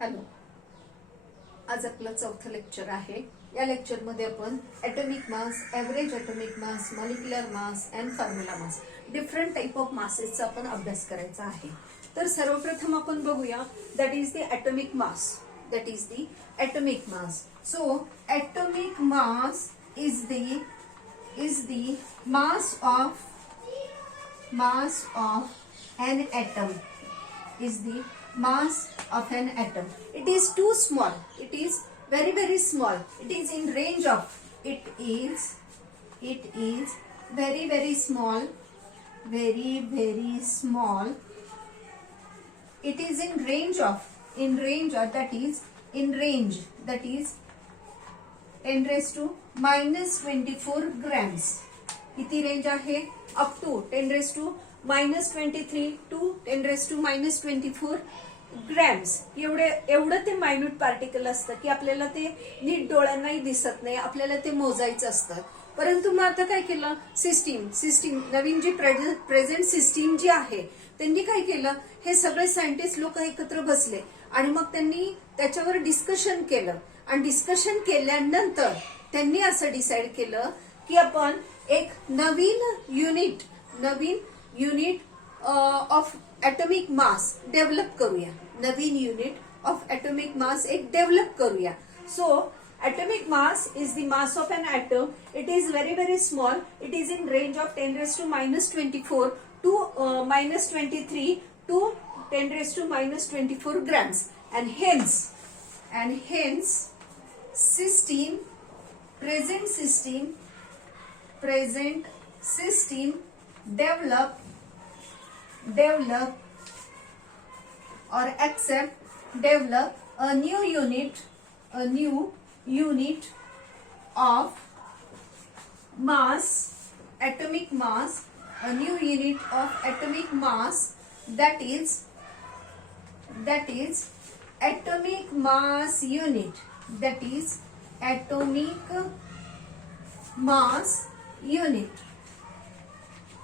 Hello, आज आपलं चौथं लेक्चर आहे. या लेक्चर मध्ये आपण atomic mass, average atomic mass, molecular mass and formula mass, different type of मासेसचा आपण अभ्यास करायचा आहे. तर सर्वप्रथम आपण बघूया that is the atomic mass. That is the atomic mass. So atomic mass is the mass of an atom. Is the mass of an atom. It is too small. It is very very small. It is in range of. It is very very small. Very very small. It is in range of. That is 10 raised to minus 24 grams. किती range आहे? Up to 10 raised to minus 23 to 10 raised to minus 24 grams. एवढं ते minute particle असतं की आपल्याला ते नीट डोळ्यांनाही दिसत नाही, आपल्याला ते मोजायचं असतं. परंतु मग आता काय केलं, सिस्टीम नवीन जी प्रेझेंट सिस्टीम जी आहे त्यांनी काय केलं, हे सगळे सायंटिस्ट लोक एकत्र बसले आणि मग त्यांनी त्याच्यावर डिस्कशन केलं. आणि डिस्कशन केल्यानंतर त्यांनी असं डिसाइड केलं की आपण एक नवीन unit of atomic mass develop करूया. नवीन युनिट ऑफ ॲटॉमिक मास एक डेव्हलप करूया. So atomic mass is the mass of an atom. It is very very small. It is in range of 10 raised to minus 24 to minus 23 to 10 raised to minus 24 grams. And hence present system develop a new unit of mass, atomic mass, a new unit of atomic mass, that is atomic mass unit. That is atomic mass unit.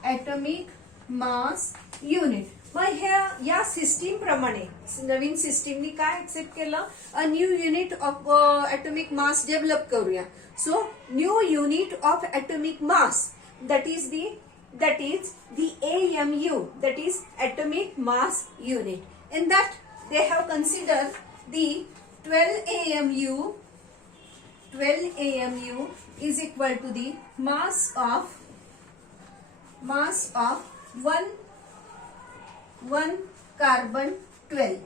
atomic mass unit. मग या system प्रमाणे नवीन सिस्टीमनी काय accept केलं, a new unit of atomic mass develop करूया. So new unit of atomic mass that is the AMU, that is atomic mass unit. In that they have considered the 12 AMU is equal to the mass of 1 carbon 12.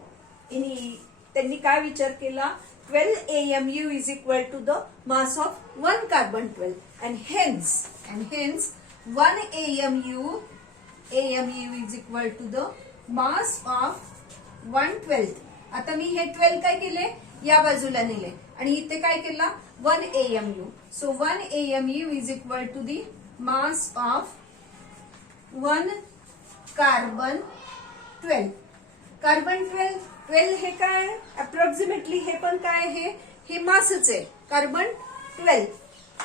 त्यांनी काय विचार केला, 12 AMU is equal to the mass of 1 carbon 12, and hence 1 AMU is equal to the mass of 1/12. आता मी हे 12 काय केले, या बाजूला नेले आणि इथे काय केला, 1 AMU. So 1 AMU is equal to the mass of 1 carbon 12. Carbon 12 हे काय, अप्रॉक्सिमेटली हे पण काय आहे, हे मासच आहे. Carbon 12,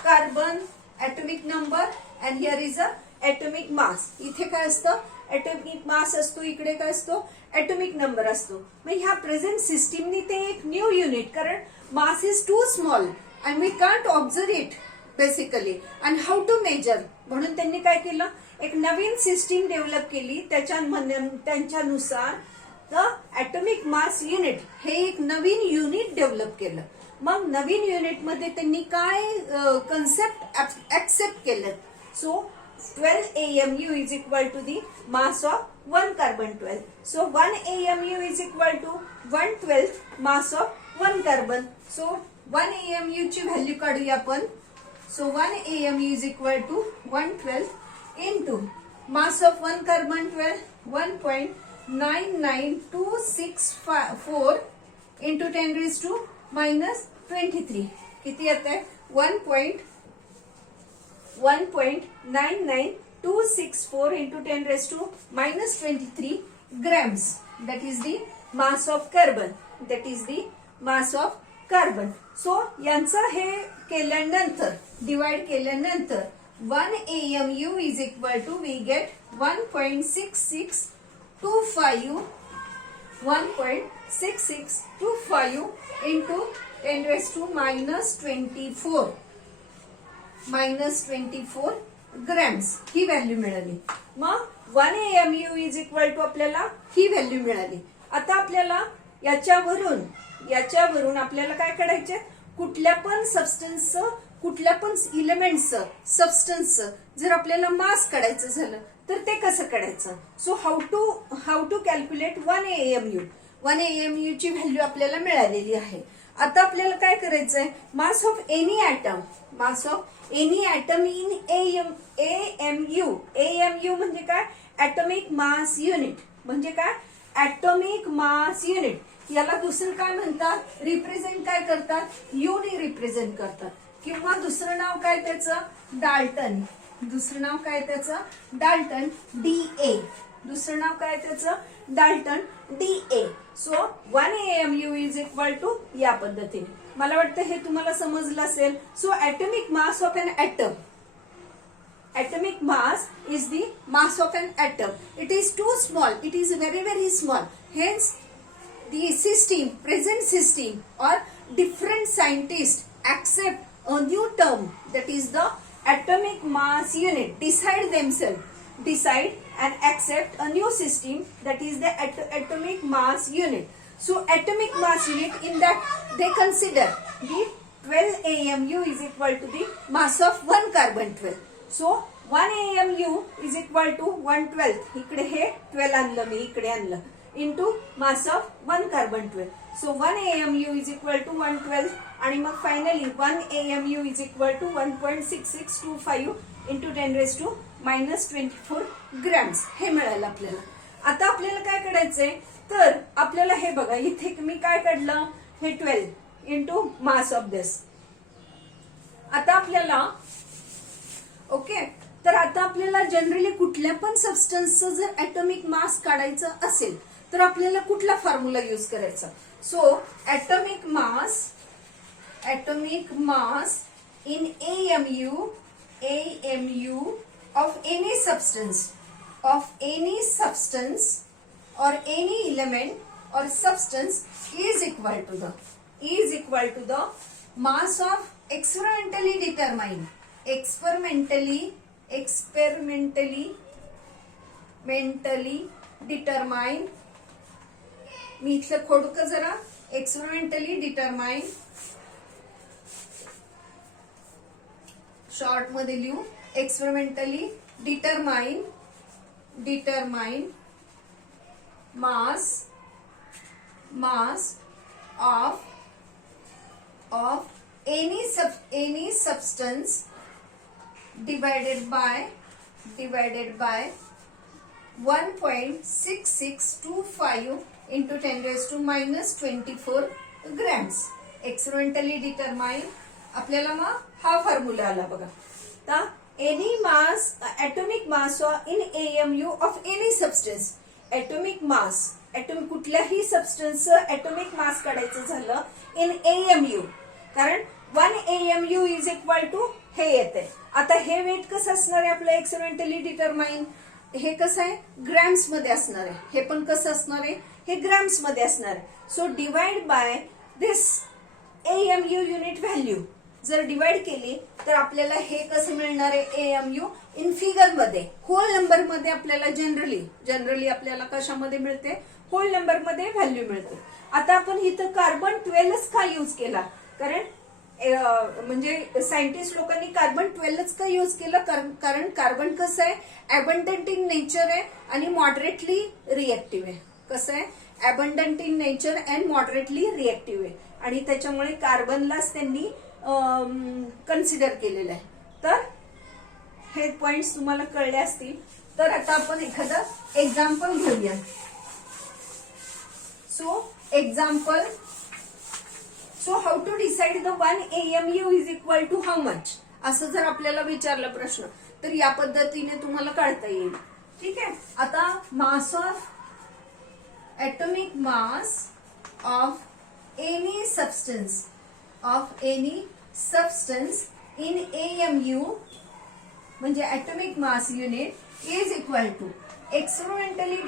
carbon atomic number and here is a atomic mass. इथे काय असतं, ॲटॉमिक मास असतो, इकडे काय असतो, ॲटॉमिक नंबर असतो. मग ह्या प्रेझेंट सिस्टीमनी ते एक न्यू युनिट, कारण mass is too small and we can't observe it basically and how to measure. म्हणून त्यांनी काय केलं, एक नवीन सिस्टीम डेव्हलप केली. त्यांच्यानुसार द ॲटॉमिक मास युनिट हे एक नवीन युनिट डेव्हलप केलं. मग नवीन युनिट मध्ये त्यांनी काय कन्सेप्ट ऍक्सेप्ट केलं. So 12 AMU is equal to the mass of 1 carbon 12. So 1 AMU is equal to 1/12 mass of 1 carbon. So 1 AMU ची व्हॅल्यू काढूया आपण. So 1 AMU is equal to 1/12 into mass of 1 carbon 12, 1.99264 into 10 raised to minus 23. किती येत आहे, 1.99264 into 10 raised to minus 23 grams. That is the mass of carbon. So यांचं हे केल्यानंतर, divide केल्यानंतर 1 AMU is equal to, we get 1.66 1.6625 into 10 raised to -24 grams he value मिळाली. मग 1 AMU is equal to आपल्याला ही व्हॅल्यू मिळाली. आता आपल्याला याच्यावरून आपल्याला काय काढायचे, कुठल्या पण सबस्टन्सचं, कुठल्या पण इलेमेंटचं, सबस्टन्सचं जर आपल्याला मास काढायचं झालं तर ते कसं काढायचं. So how to calculate 1 AMU. 1 AMU ची व्हॅल्यू आपल्याला मिळालेली आहे. आता आपल्याला काय करायचंय, mass of any atom in AMU. AMU म्हणजे काय, ऍटॉमिक मास युनिट. म्हणजे काय, ऍटॉमिक मास युनिट. याला दुसरं काय म्हणतात, रिप्रेझेंट काय करतात, युनी रिप्रेझेंट करतात. किंवा दुसरं नाव काय त्याचं, डाल्टन. दुसरं नाव काय त्याचं, डाल्टन DA. दुसरं नाव काय त्याचं, Dalton DA. So 1 AMU is equal to या पद्धतीने. मला वाटतं हे तुम्हाला समजलं असेल. So atomic mass of an atom, atomic mass is the mass of an atom. It is too small, it is very very small. Hence the present system or different scientists accept a new term, that is the atomic mass unit. Decide and accept a new system, that is the atomic mass unit. So atomic mass unit, in that they consider the 12 AMU is equal to the mass of 1 carbon 12. So 1 AMU is equal to 1/12. इकडे हे 12 आणलं मी, इकडे आणलं, into mass of 1 carbon 12. So 1 AMU is equal to 1/12. आणि मग finally 1 AMU is equal to 1.6625 into 10 raised to -24 grams हे मिळालं आपल्याला. आता आपल्याला काय करायचंय, तर आपल्याला हे बघा, इथे मी काय काढलं, हे 12 इंटू मास ऑफ दिस. आता आपल्याला ओके, तर आता आपल्याला जनरली कुठल्या पण सबस्टन्सचं जर ऍटॉमिक मास काढायचं असेल तर आपल्याला कुठला फॉर्म्युला यूज करायचा. So atomic mass in AMU of any substance or any element or substance is equal to the mass of experimentally determined मी इथलं खोडक जरा, एक्सपेरिमेंटली डिटरमाइंड शॉर्ट मध्ये लिहू, experimentally determined mass of any substance divided by 1.6625 into 10 raised to -24 grams. Experimentally determine आपल्याला मग हा formula आला बघा. तर any mass, atomic mass in AMU of any substance. Atomic mass, कुठल्याही सबस्टन्सचं ऍटॉमिक मास काढायचं झालं इन AMU, कारण 1 AMU इज इक्वल टू हे येते. आता हे वेट कसं असणार आहे आपलं, एक्सपेरिमेंटली डिटरमाइन, हे कसं आहे, ग्रॅम्स मध्ये असणार आहे. हे पण कसं असणार आहे, हे ग्रॅम्स मध्ये असणार आहे. So divide by this AMU unit value जर डिवाइड केली तर आपल्याला हे कसं मिळणार आहे, AMU इन फिगर मध्ये, होल नंबर मध्ये आपल्याला जनरली आपल्याला कशामध्ये मिळते, होल नंबर मध्ये व्हॅल्यू मिळते. आता आपण इथं कार्बन 12 का यूज केला, कारण म्हणजे सायंटिस्ट लोकांनी कार्बन 12 का यूज केलं, कारण कार्बन कसं आहे, अबंडंट इन नेचर आहे आणि मॉडरेटली रिएक्टिव्ह आहे. कसं आहे, abundant in nature and moderately reactive आहे, आणि त्याच्यामुळे कार्बनलाच त्यांनी कन्सिडर केलेलं आहे. तर हे पॉइंट्स तुम्हाला कळले असतील. तर आता आपण एखादं एक्झाम्पल घेऊया. So how to decide the 1 AMU is equal to how much, असं जर आपल्याला विचारलं प्रश्न तर या पद्धतीने तुम्हाला काढता येईल. ठीक आहे. आता mass of atomic mass of any substance in AMU म्हणजे atomic mass unit is equal to experimentally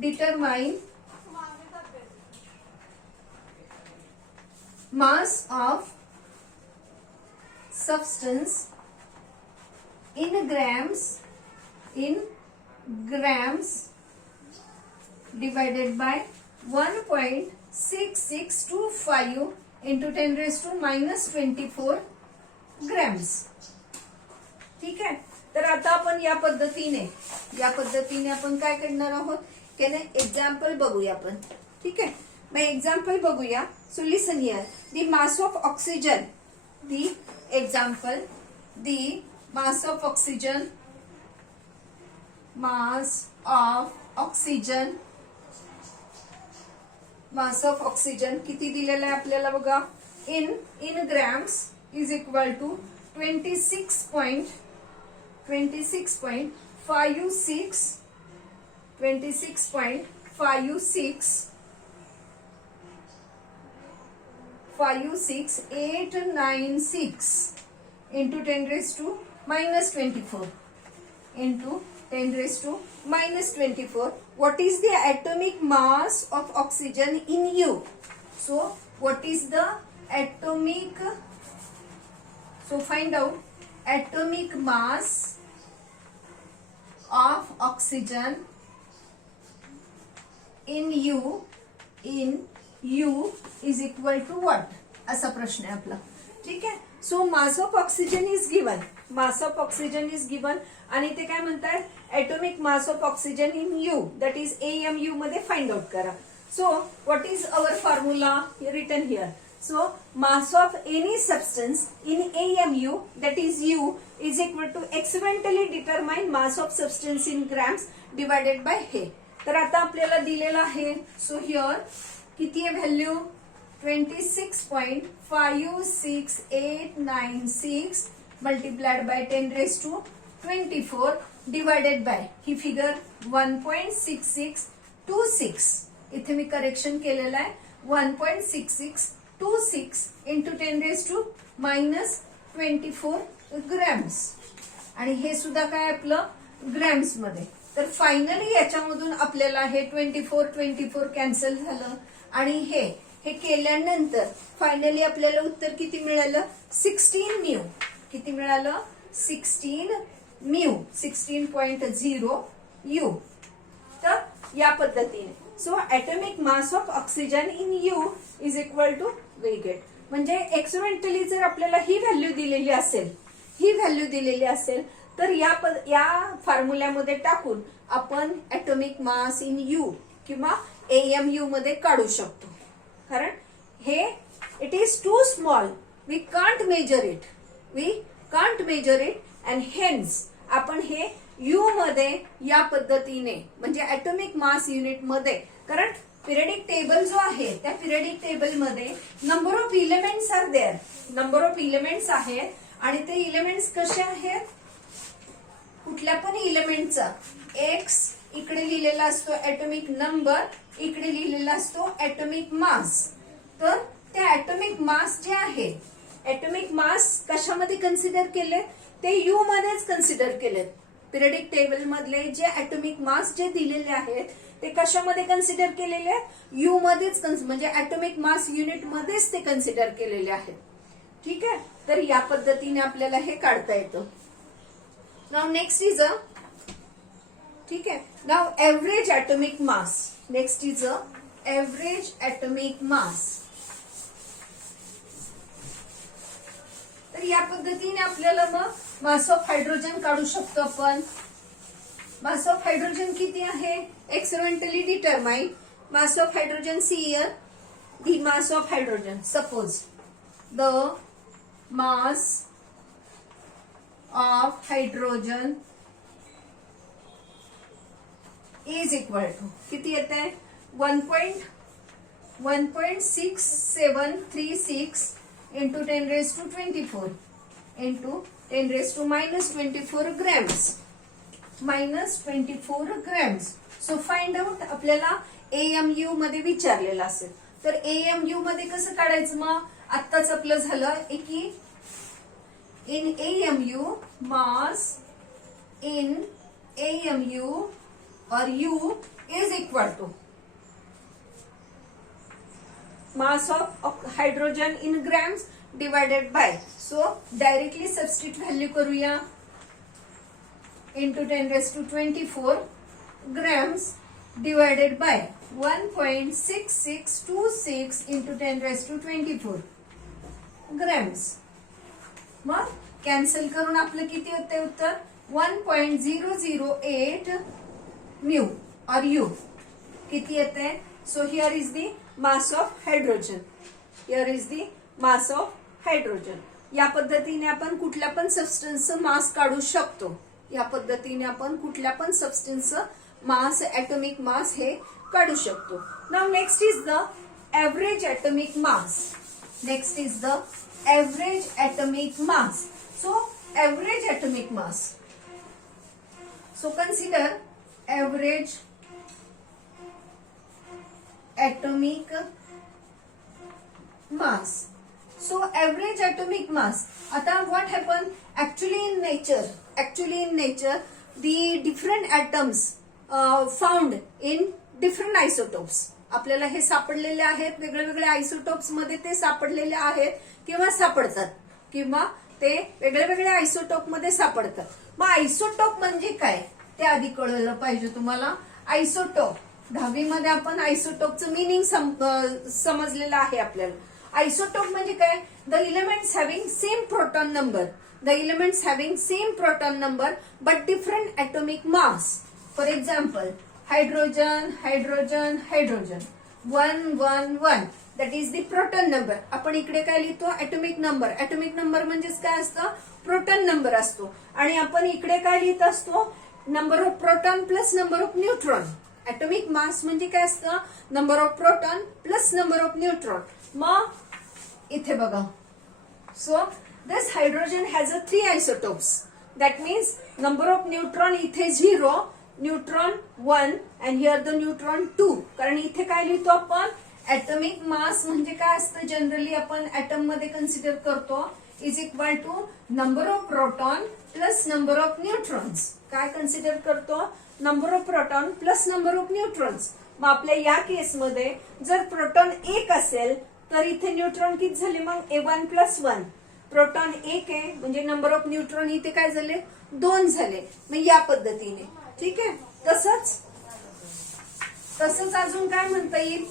determine mass of substance in grams divided by 1.6625 into 10 raised to minus 24 grams. ठीक आहे. तर आता आपण या पद्धतीने आपण काय करणार आहोत की एक्झाम्पल बघूया आपण. ठीक आहे. मग एक्झाम्पल बघूया. So listen here. The mass of oxygen, the example, the mass of oxygen, mass of oxygen किती दिलेलं आहे आपल्याला बघा. In grams is equal to 26.56 896 into 10 raised to minus 24 into 10 raised to minus 24. What is the atomic mass of oxygen in U? So what is the atomic, so find out atomic mass of oxygen in U is equal to what? असा प्रश्न आहे आपला. ठीक आहे. So mass of oxygen is given, आणि ते काय म्हणतात atomic mass of oxygen in u, that is AMU मध्ये फाइंड आउट करा. So what is our formula written here. So mass of any substance in AMU, that is U, is equal to experimentally determine mass of substance in grams divided by हे. तर आता आपल्याला दिलेला आहे. So here किती आहे value 26.56896 multiplied by 10 raised to 24 divided by he figure 1.6626. इथे मी correction केलेलं आहे. 1.6626 into 10 raised to minus 24 grams, आणि हे सुद्धा काय आपलं ग्रॅम्स मध्ये. तर फायनली याच्यामधून आपल्याला हे 24 कॅन्सल झालं, आणि हे केल्यानंतर फायनली आपल्याला उत्तर किती मिळालं 16 म्यू. किती मिळालं 16 म्यू, 16.0 यू. तर या पद्धतीने so atomic mass of oxygen in u is equal to वेगेट. म्हणजे एक्सपेरिमेंटली जर आपल्याला ही व्हॅल्यू दिलेली असेल तर या फॉर्म्युल्यामध्ये टाकून आपण ऍटॉमिक मास इन यू किंवा AMU मध्ये काढू शकतो. कारण हे it is too small, we can't measure it and hence आपण हे यू मध्ये या पद्धतीने म्हणजे ऍटॉमिक मास युनिट मध्ये, कारण पिरियडिक टेबल जो आहे त्या पिरियडिक टेबल मध्ये number of elements are there, आहेत, आणि ते इलेमेंट्स कसे आहेत कुठल्या पण इलेमेंटचा एक्स इकडे लिहिलेला असतो ऍटॉमिक नंबर, इकडे लिहिलेला असतो ऍटॉमिक मास. तर त्या ऍटॉमिक मास जे आहे, ऍटॉमिक मास कशामध्ये कन्सिडर केले ते यू मध्येच कन्सिडर केलेत. पिरियडिक टेबल मधले जे ऍटॉमिक मास जे दिलेले आहेत ते कशामध्ये कन्सिडर केलेले आहेत यू मध्येच, म्हणजे ऍटॉमिक मास युनिट मध्येच ते कन्सिडर केलेले आहेत. ठीक आहे. तर या पद्धतीने आपल्याला हे काढता येतं. नाउ नेक्स्ट इज अ, ठीक आहे, now average atomic mass. Next is a average atomic मास. तर या पद्धतीने आपल्याला मग मास ऑफ हायड्रोजन काढू शकतो आपण. मास ऑफ हायड्रोजन किती आहे experimentally determine. Mass of hydrogen see here, the mass of hydrogen, suppose the mass of hydrogen is equal to किती येते 1.6736 into 10 raised to 24 into 10 raised to minus 24 grams. So find out आपल्याला AMU मध्ये विचारलेलं असेल तर AMU मध्ये कसं काढायचं. मग आत्ताच आपलं झालं की in AMU, mass in AMU or U is equal to mass of hydrogen in grams divided by. So directly substitute value करूया into 10 raised to 24 grams divided by 1.6626 into 10 raised to 24 grams. मग cancel करून आपलं किती होते उत्तर 1.008 mu और you किती येते. So here is the mass of hydrogen. Here is the mass of hydrogen. या पद्धतीने आपण कुठल्या पण सबस्टन्सचं मास काढू शकतो. या पद्धतीने आपण कुठल्या पण सबस्टन्सचं मास ऍटॉमिक मास हे काढू शकतो. Now next is the average atomic mass. Next is the average atomic mass. So average atomic mass. So consider average atomic mass. So average atomic mass. आता what happen? Actually in nature, the different atoms found in different isotopes. आपल्याला हे सापडलेले आहेत वेगळे वेगळे isotopes मध्ये ते सापडलेले आहेत किंवा सापडतात किंवा ते वेगळे वेगळे आयसोटोप मध्ये सापडतात. मग आयसोटोप म्हणजे काय ते आधी कळलं पाहिजे तुम्हाला. आयसोटोप 10वी मध्ये आपण आयसोटोपचं मिनिंग समजलेलं आहे आपल्याला. आयसोटोप म्हणजे काय? The elements having same proton number. The elements having same proton number but different atomic mass. For example hydrogen hydrogen hydrogen 111 that is the proton number. आपण इकडे काय लिहितो ऍटॉमिक नंबर. ऍटॉमिक नंबर म्हणजेच काय असतं proton number असतो. आणि आपण इकडे काय लिहित असतो number of proton plus number of neutron. Atomic mass म्हणजे काय असतं number of proton plus number of neutron. मग इथे बघा. So this hydrogen has a 3 isotopes. That means number of neutron इथे 0, neutron 1 and here the neutron 2. कारण इथे काय लिहितो आपण ऍटॉमिक मास म्हणजे काय असतं जनरली आपण ऍटम मध्ये कन्सिडर करतो is equal to number of proton plus number of neutrons. काय कन्सिडर करतो number of proton plus number of neutrons. मग आपल्या या केसमध्ये जर प्रोटॉन 1 असेल तर इथे न्यूट्रॉन किती झाले मग A1 प्लस 1. प्रोटॉन 1 आहे म्हणजे नंबर ऑफ न्यूट्रॉन इथे काय झाले 2 झाले. मग या पद्धतीने ठीक आहे. तसंच अजून काय म्हणता येईल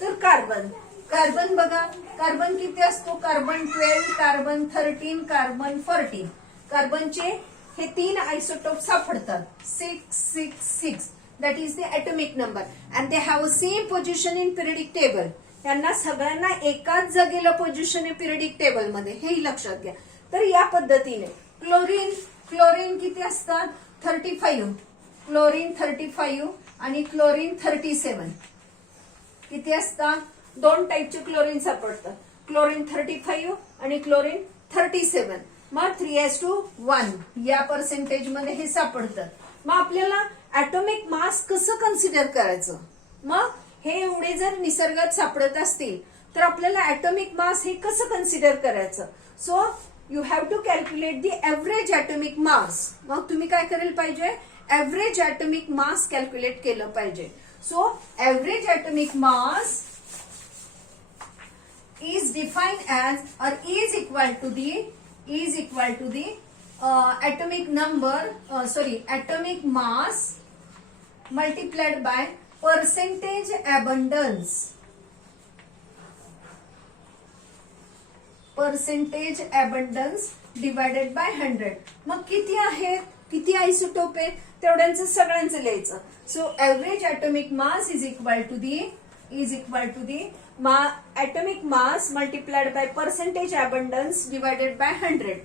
तर कार्बन. कार्बन बघा कार्बन किती असतो कार्बन 12 कार्बन 13 कार्बन 14. कार्बनचे हे 3 आयसोटोप सापडतात 666 that is the atomic number and they have a same position in periodic table. यांना सगळ्यांना एकाच जागेला पोझिशन आहे पिरियडिक टेबल मध्ये हेही लक्षात घ्या. तर या पद्धतीने क्लोरीन किती असतात 35. क्लोरीन 35 आणि क्लोरीन 37 किती असतात 2 टाईपचे क्लोरीन सापडतात. क्लोरीन 35 आणि क्लोरीन 37. मग 3:1 या पर्सेंटेज मध्ये हे सापडतात. मग आपल्याला ऍटॉमिक मास कसं कन्सिडर करायचं. मग हे एवढे जर निसर्गात सापडत असतील तर आपल्याला ऍटॉमिक मास हे कसं कन्सिडर करायचं. So you have to calculate the average atomic mass. मग तुम्ही काय करायला पाहिजे एव्हरेज ऍटॉमिक मास कॅल्क्युलेट केलं पाहिजे. So average atomic mass is defined as or is equal to the atomic mass multiplied by percentage abundance. Percentage abundance divided by 100. मग किती आहेत किती आयसोटोप आहेत तेवढ्यांचं सगळ्यांचं लिहायचं. So average atomic mass is equal to the atomic mass multiplied by percentage abundance divided by 100.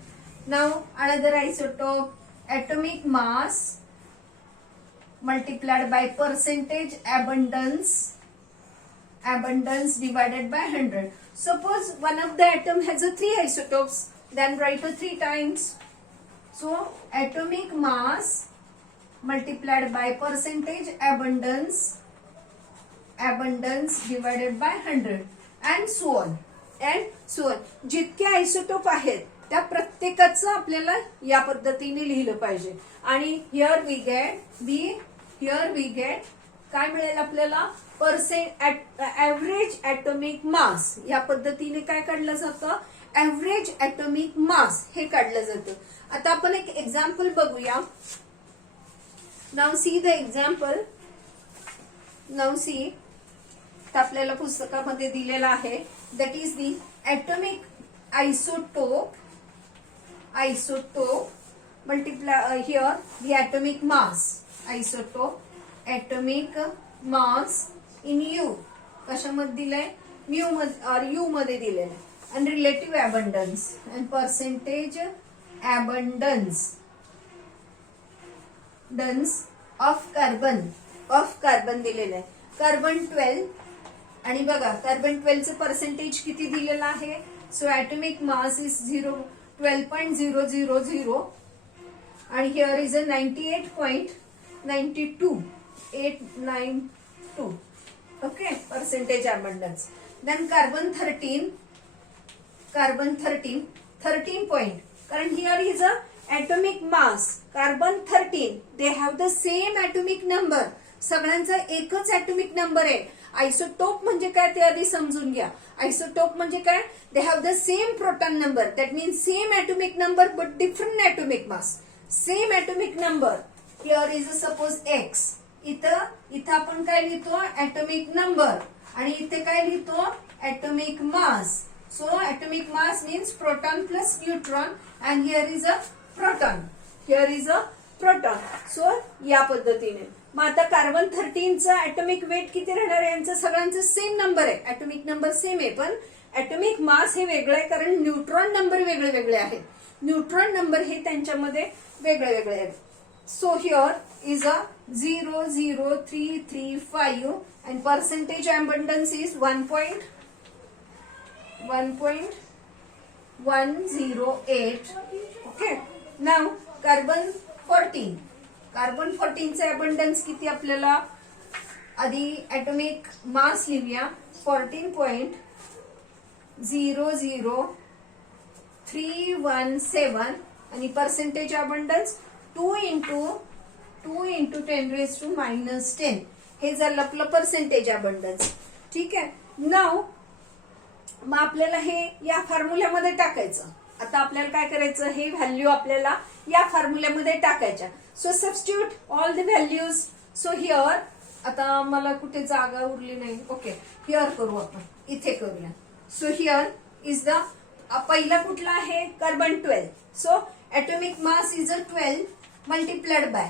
Now another isotope atomic mass multiplied by percentage abundance divided by 100. Suppose one of the atom has a 3 isotopes, then write a 3 times. So atomic mass multiplied by percentage abundance divided by 100 and so on. जितके isotope आहेत त्या प्रत्येकाचं आपल्याला या पद्धतीने लिहिलं पाहिजे. आणि हिअर वी गेट काय मिळेल आपल्याला, ऍव्हरेज ऍटॉमिक मास. या पद्धतीने काय काढलं जातं, ऍव्हरेज ऍटॉमिक मास हे काढलं जातं. आता आपण एक एक्झाम्पल बघूया. Now see the example. Now see आपल्याला पुस्तकामध्ये दिलेला आहे. That is the atomic isotope multiply here the atomic mass, isotope atomic mass in U. कशामध्ये दिलंय, म्यू मध्ये यू मध्ये दिलेलं आहे. आणि relative abundance and percentage abundance of carbon दिलेलं आहे. कार्बन 12 आणि बघा कार्बन 12 चे पर्सेंटेज किती दिलेलं आहे. सो ऍटॉमिक मास इज 12.000 आणि here is a 98.92892. Okay, percentage abundance. Then carbon 13 point. कारण here is a atomic mass. Carbon 13 they have the same atomic number. सगळ्यांचा एकच atomic नंबर आहे. आयसोटोप म्हणजे काय ते आधी समजून घ्या. आयसोटोप म्हणजे काय, दे have the same proton number. That means same atomic number but different atomic mass. Same atomic number. Here is suppose x. इथं आपण काय लिहितो, atomic नंबर. आणि इथे काय लिहितो, atomic mass. So atomic mass means proton plus neutron and here is a proton. So या पद्धतीने. मग आता कार्बन 13 चा ऍटॉमिक वेट किती राहणार आहे, यांचं सगळ्यांचं सेम नंबर आहे. ऍटॉमिक नंबर सेम आहे पण ऍटॉमिक मास हे वेगळं आहे कारण न्यूट्रॉन नंबर वेगळे वेगळे आहेत. न्यूट्रॉन नंबर हे त्यांच्यामध्ये वेगळे वेगळे आहेत. So here is a 0.0335 and percentage abundance is 1.108. Okay. Now carbon 14 चे अबंडन्स किती आपल्याला, आधी ऍटॉमिक मास लिहूया. 14.00317 आणि पर्सेंटेज अबंडन्स 2 into 10⁻⁻10. हे झालं आपलं पर्सेंटेज अबंडन्स. ठीक आहे. नाव मग आपल्याला हे या फॉर्म्युल्यामध्ये टाकायचं. आता आपल्याला काय करायचं, हे व्हॅल्यू आपल्याला या फॉर्म्युल्यामध्ये टाकायच्या. So substitute all the values. So here आता मला कुठे जागा उरली नाही. ओके, हिअर करू आपण, इथे करूया. सो हिअर इज द पहिला कुठला आहे, carbon 12. So atomic mass is a 12 multiplied by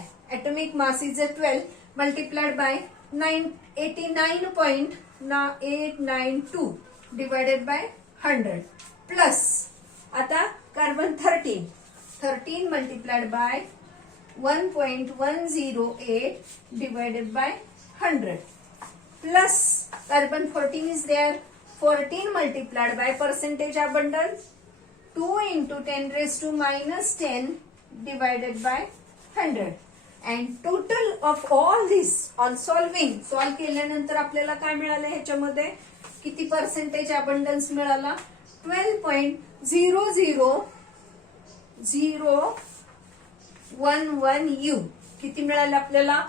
89.892 divided by 100 plus आता carbon 13 multiplied by 1.108 divided by 100 plus carbon 14 is there. 14 multiplied by percentage abundance 2 into 10⁻⁻10 divided by 100 and total of all this on solve केल्यानंतर आपल्याला काय मिळालं, ह्याच्यामध्ये किती percentage abundance मिळाला, 12.00011 किती मिळालं आपल्याला,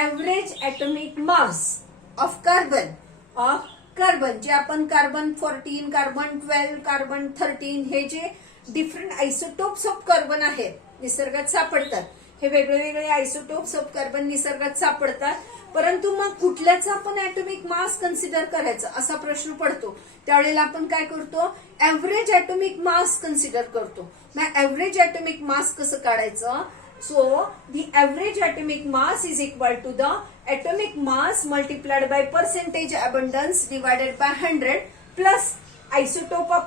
average atomic mass of carbon जे आपण कार्बन 14 कार्बन 12 कार्बन 13 हे जे डिफरंट आयसोटोप्स ऑफ कार्बन आहेत निसर्गात सापडतात. हे वेगळे वेगळे आयसोटोप्स ऑफ कार्बन निसर्गात सापडतात. परंतु मग कुठल्याचा आपण ऍटॉमिक मास कन्सिडर करायचं असा प्रश्न पडतो. त्यावेळेला आपण काय करतो, ऍव्हरेज ऍटॉमिक मास कन्सिडर करतो. मग ऍव्हरेज ऍटॉमिक मास कसं काढायचं. So the average atomic mass is equal to the atomic mass multiplied by percentage abundance divided by 100 plus isotope of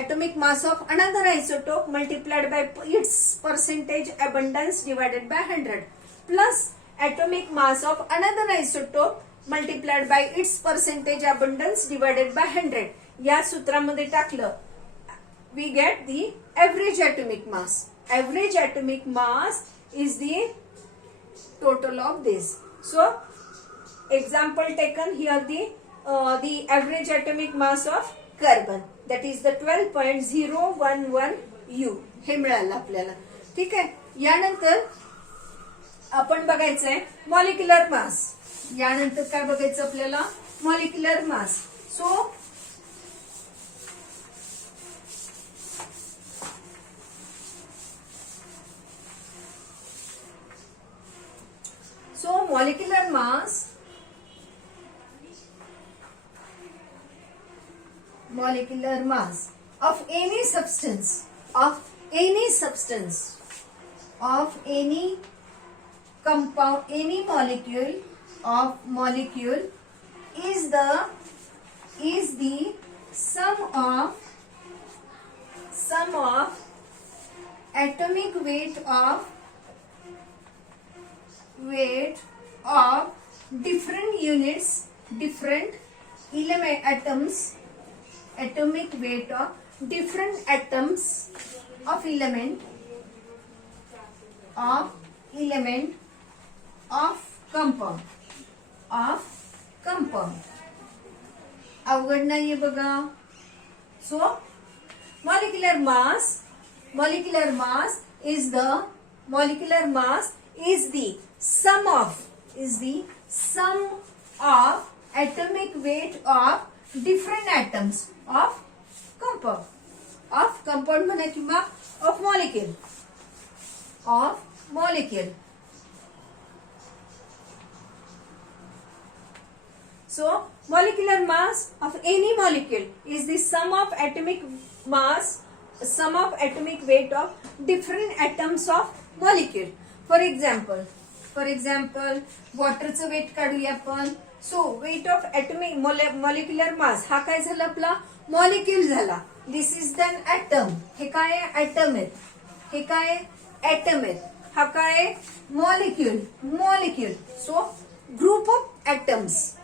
atomic mass of another isotope multiplied by its percentage abundance divided by 100 plus atomic mass of another isotope multiplied by its percentage abundance divided by 100. या सूत्रामध्ये टाकलं we get the average atomic mass. Average atomic mass is the total of this. So example taken here, the average atomic mass of carbon, that is the 12.011 you हे मिळालं आपल्याला. ठीक आहे. यानंतर आपण बघायचंय मॉलिक्युलर मास. यानंतर काय बघायचं आपल्याला? Molecular mass. So molecular mass of any substance, of any compound, any molecule is the sum of atomic weight of different units, different atoms, atomic weight of different atoms of element of compound. अवघड नाहीये बघा. So molecular mass is the sum of atomic weight of different atoms of compound म्हणा किंवा of molecule. So molecular mass of any molecule is the sum of atomic weight of different atoms of molecule. For example, वॉटरचं weight काढूया आपण. So weight of atomic molecular mass हा काय झाला आपला? Molecule झाला. This is than atom. हे काय आहे? ॲटम आहेत. हे काय आहे? ॲटम आहेत. हा काय आहे? Molecule. So group of atoms,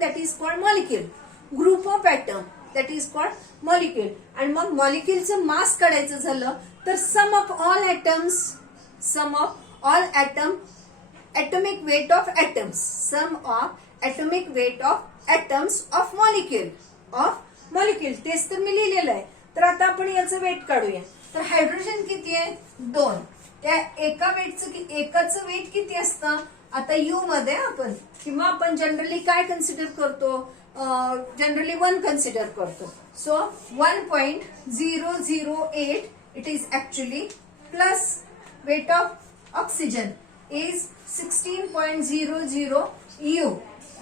that is called molecule. Group of atom that is called molecule. आणि मग मॉलिक्यूलचं मास काढायचं झालं तर sum of all atomic weight of atoms, sum of atomic weight of atoms of molecule. तेच तर मी लिहिलेलं आहे. तर आता आपण याचं वेट काढूया. तर हायड्रोजन किती आहे? 2. त्या एकाचं वेट किती असतं? आता यू मध्ये आपण किंवा आपण जनरली काय कन्सिडर करतो? जनरली 1 कन्सिडर करतो. So 1.008 it is actually plus weight of oxygen is 16.00 u.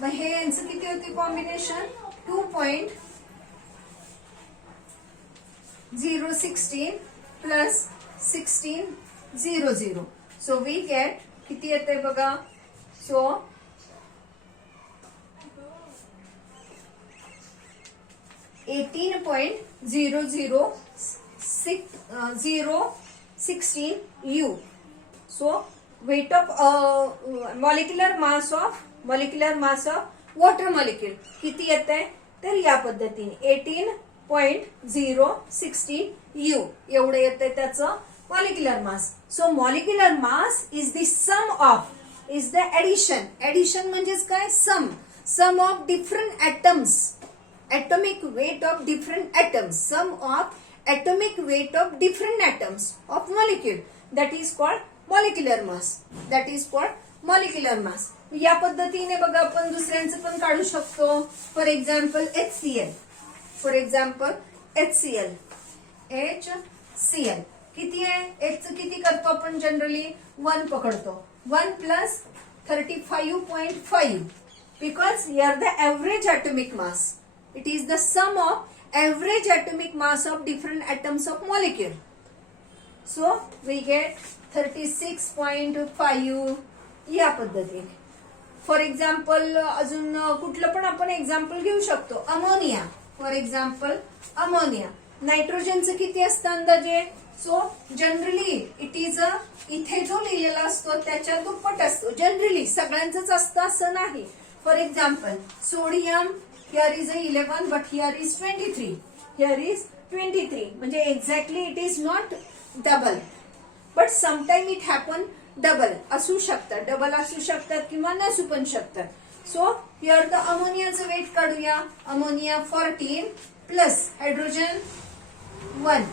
मग हे यांचं किती होते combination? 2.016 plus 1600. So we get किती येते बघा? So 18.006 U. So weight of molecular mass of water molecule किती येते? तर या पद्धतीने 18.016 U एवढं येते त्याचं molecular mass. So molecular mass is the sum of, is the addition म्हणजेच काय? sum of different atoms, atomic weight of different atoms, sum of atomic weight of different atoms of molecule, that is called molecular mass. या पद्धतीने बघा आपण दुसऱ्यांचं पण काढू शकतो. फॉर एक्झाम्पल HCl किती आहे? H किती करतो आपण? जनरली 1 पकडतो. 1 plus 35.5 because here the average atomic mass. It is the sum of average atomic mass of different atoms of molecule. So we get 36.5 या पद्धतीने. फॉर एक्झाम्पल अजून कुठलं पण आपण एक्झाम्पल घेऊ शकतो. अमोनिया. For example ammonia. नायट्रोजनचं किती असतं अंदाजे? सो जनरली इट इज इथे जो लिहिलेला असतो त्याच्या दुप्पट असतो. जनरली सगळ्यांचंच असतं असं नाही. For example sodium, here is 11 but here is 23. म्हणजे exactly it is not double but sometime it happen double असू शकतात किंवा नसू पण शकतात. सो हिअर द अमोनियाचं वेट काढूया. Ammonia 14 plus hydrogen 1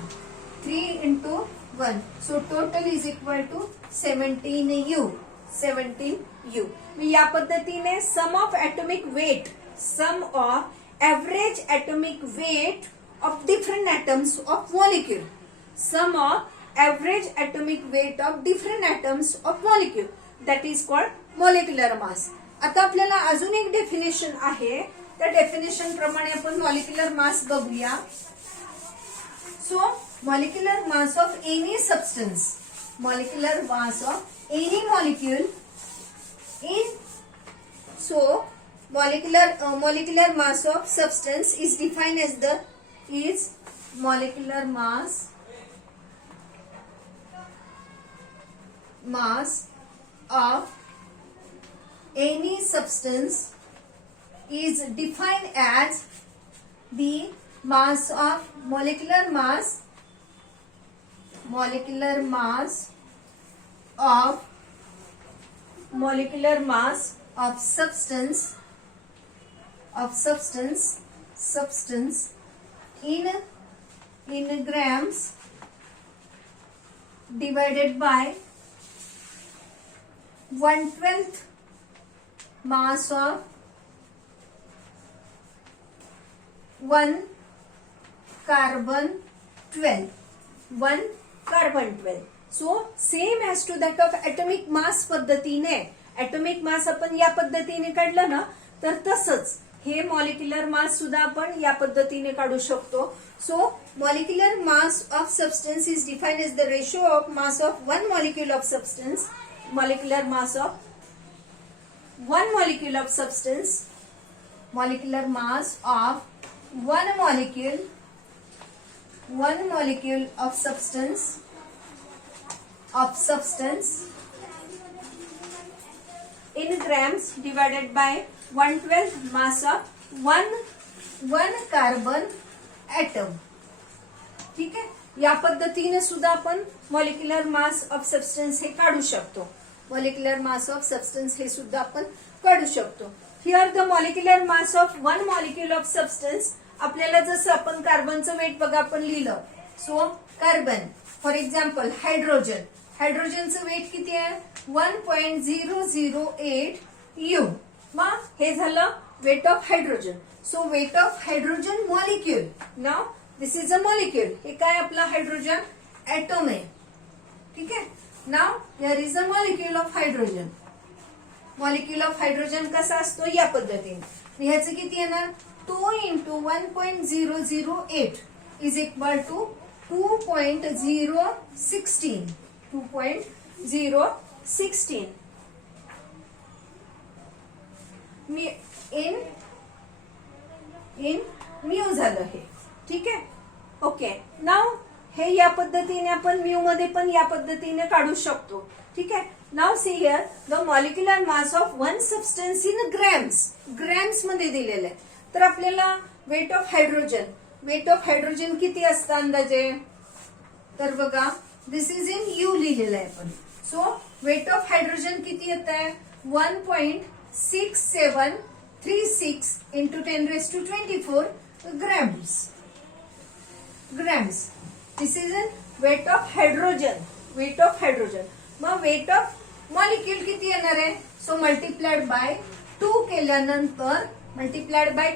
3 into 1. So total is equal to 17U. 17U. मी या पद्धतीने sum of atomic weight, sum of average atomic weight of different atoms of molecule. Sum of average atomic weight of different atoms of molecule. That is called molecular mass. आता आपल्याला अजून एक definition आहे, त्या definition प्रमाणे आपण molecular mass बघूया. So molecular mass of any substance, molecular mass of any molecule in, so molecular mass of substance is defined as the molecular mass of any substance is defined as the mass of molecular mass of substance in grams divided by 1/12 mass of 1 carbon 12. 1 carbon 12. So same as to that of atomic mass पद्धतीने, atomic mass आपण या पद्धतीने काढलं ना, तर तसंच हे molecular mass सुद्धा आपण या पद्धतीने काढू शकतो. So molecular mass of substance is defined as the ratio of mass of one molecule of substance. Molecular mass of one molecule of substance, molecular mass of one molecule of substance in grams divided by 1/12 mass of one carbon atom. ठीक आहे, या पद्धतीने सुद्धा आपण molecular mass of substance हे काढू शकतो. Molecular mass of substance हे सुद्धा आपण काढू शकतो. Here the molecular mass of one molecule of substance, आपल्याला जसं आपण कार्बनचं वेट बघा आपण लिहिलं. सो कार्बन फॉर एक्झाम्पल हायड्रोजनचं वेट किती आहे? 1.008 U. मग हे झालं weight of hydrogen. So weight of hydrogen molecule. Now this is a molecule. हे काय आपला हायड्रोजन ऍटम आहे. ठीक आहे. Now there is a molecule of hydrogen. Molecule of hydrogen कसा असतो या पद्धतीने. ह्याचं किती येणार? 2 into 1.008 is equal to 2.016. 2.016 in mu झालं हे. ठीक आहे. ओके. नाउ हे या पद्धतीने आपण म्यू मध्ये पण या पद्धतीने काढू शकतो. ठीक आहे. Now see here the molecular mass of one substance in grams मध्ये दिलेलं आहे. तर आपल्याला वेट ऑफ हायड्रोजन किती असतं अंदाजे? तर बघा दिस इज इन यू लिहिलेलं आहे आपण. सो वेट ऑफ हायड्रोजन किती येत आहे? 1.6736 into 10⁻²4 grams. This is a weight of hydrogen. मग weight of molecule किती येणार आहे? सो मल्टिप्लाइड बाय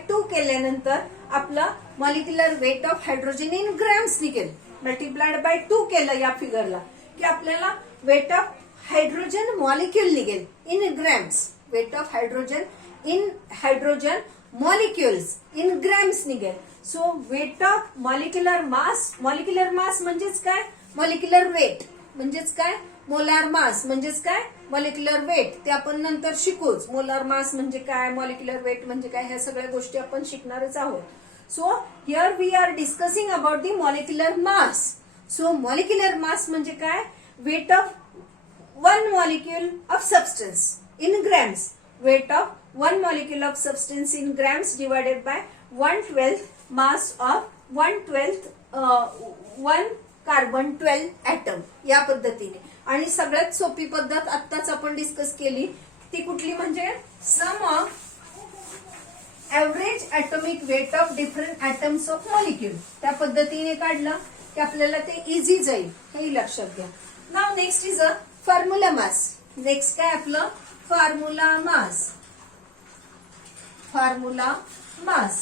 2 केल्यानंतर आपलं molecular weight of hydrogen in grams निघेल. मल्टिप्लाइड बाय 2 केलं या फिगरला की आपल्याला वेट ऑफ हायड्रोजन मॉलिक्यूल निघेल in grams. Weight of hydrogen molecules in grams निघेल. So weight of molecular mass म्हणजेच काय? मॉलिक्युलर वेट म्हणजेच काय? मोलार मास म्हणजेच काय? Molecular weight. ते आपण नंतर शिकूच. मोलार मास म्हणजे काय, मॉलिक्युलर वेट म्हणजे काय, ह्या सगळ्या गोष्टी आपण शिकणारच आहोत. So here we are discussing about the molecular mass. So molecular mass म्हणजे काय? Weight of one molecule of substance in grams. Weight of one molecule of substance in grams divided by 1/12 mass of 1 carbon 12 atom या पद्धतीने. आणि सगळ्यात सोपी पद्धत आत्ताच आपण डिस्कस केली ती कुठली? म्हणजे sum of average atomic weight of different atoms of molecule. त्या पद्धतीने काढलं की आपल्याला ते इझी जाईल, हे लक्षात घ्या. Now next is a formula mass. Next काय आपलं formula mass. Formula mass.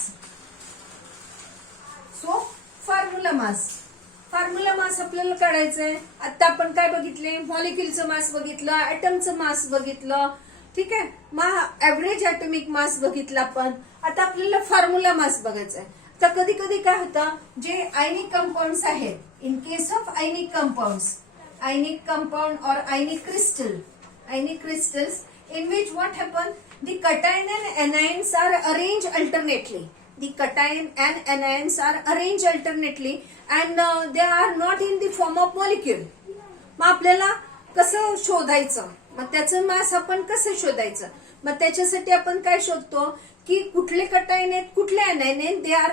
So formula mass. Formula mass आपल्याला काढायचंय. आता आपण काय बघितले, मॉलिक्युलचं मास बघितलं, ऍटमचं मास बघितलं, ठीक आहे. मग ऍव्हरेज ऍटॉमिक मास बघितला आपण. आता आपल्याला फॉर्म्युला मास बघायचा आहे. तर कधी कधी काय होतं, जे आयनिक कंपाऊंड्स आहेत, in case of ionic compounds, ionic compound और आयनिक crystals in which what happen, the cation and anions are arranged alternately. The cation and anions are arranged alternately and they are not in the form of molecule. मग आपल्याला कसं शोधायचं, मग त्याचं मास आपण कसं शोधायचं. मग त्याच्यासाठी आपण काय शोधतो की कुठले कटायन आहेत, कुठले अनायन आहेत, they are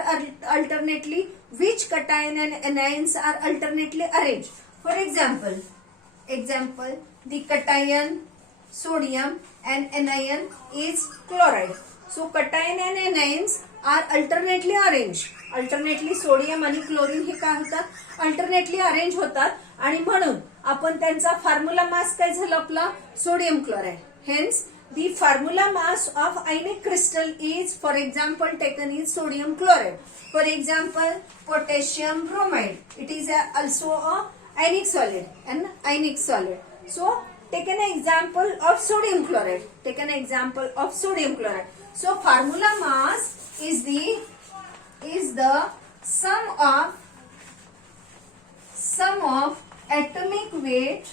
alternately, which cation and anions are alternately arrange. For example the cation sodium and anion is chloride. So cation and anions are alternately arranged. Alternately sodium आणि क्लोरीन हे काय होतात, alternately arrange होतात. आणि म्हणून आपण त्यांचा formula mass काय झाला आपला, sodium chloride. Hence the formula mass of ionic crystal is, for example, taken is sodium chloride. For example, potassium bromide. It is also a ionic solid, an ionic solid. So take an example of sodium chloride. Take an example of sodium chloride. So formula mass is the sum of atomic weight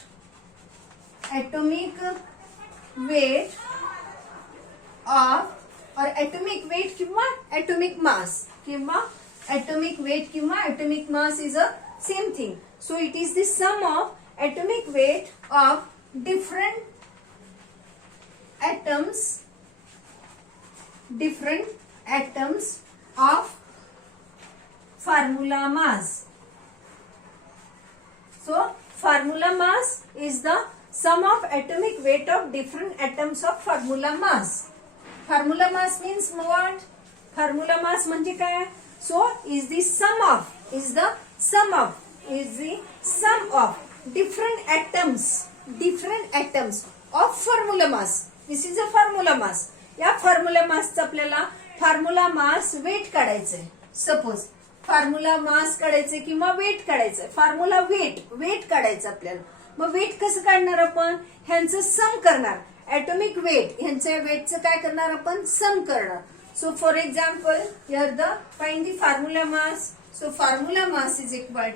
of, or atomic weight किंवा atomic mass किंवा atomic weight किंवा atomic mass is a same thing. So it is the sum of atomic weight of different atoms of formula mass. So formula mass is the sum of atomic weight of different atoms of formula mass. Formula mass means what? Formula mass म्हणजे काय? So is the sum of different atoms of formula mass. This is a formula mass. या formula मासचं आपल्याला formula mass weight काढायचंय. Suppose formula mass काढायचंय किंवा weight काढायचंय. Formula weight काढायचं आपल्याला. मग वेट कसं काढणार आपण, ह्यांचं सम करणार. ऍटॉमिक वेट ह्यांच्या वेटचं काय करणार आपण, सम करणार. So for example here the find the formula mass. So formula mass is equal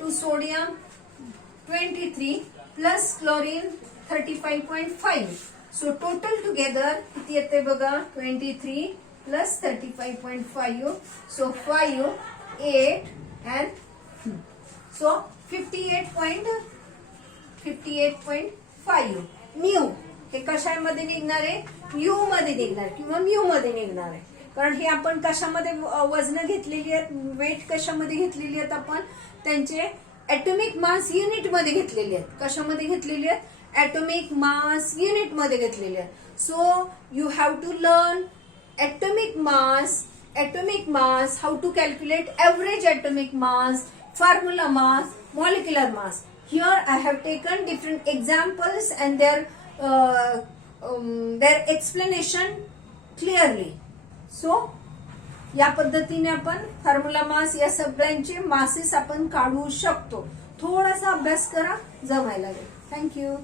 to sodium 23 plus chlorine 35.5. So total together किती येते बघा, 23 प्लस 35.5. सो 5, 8 and so 58.5 म्यू. हे कशामध्ये निघणार आहे, यू मध्ये निघणार किंवा म्यू मध्ये निघणार आहे. कारण हे आपण कशामध्ये वजन घेतलेली आहेत, वेट कशामध्ये घेतलेली आहेत, आपण त्यांचे ऍटॉमिक मास युनिट मध्ये घेतलेली आहेत. कशामध्ये घेतलेली आहेत, ऍटॉमिक मास युनिट मध्ये घेतलेली आहेत. So you have to learn atomic mass, how to calculate average atomic mass, formula mass, molecular mass. Here I have taken different examples and their explanation clearly. So या पद्धतीने आपण formula mass या सगळ्यांचे masses आपण काढू शकतो. थोडासा अभ्यास करा, जमायला लागेल. थँक्यू.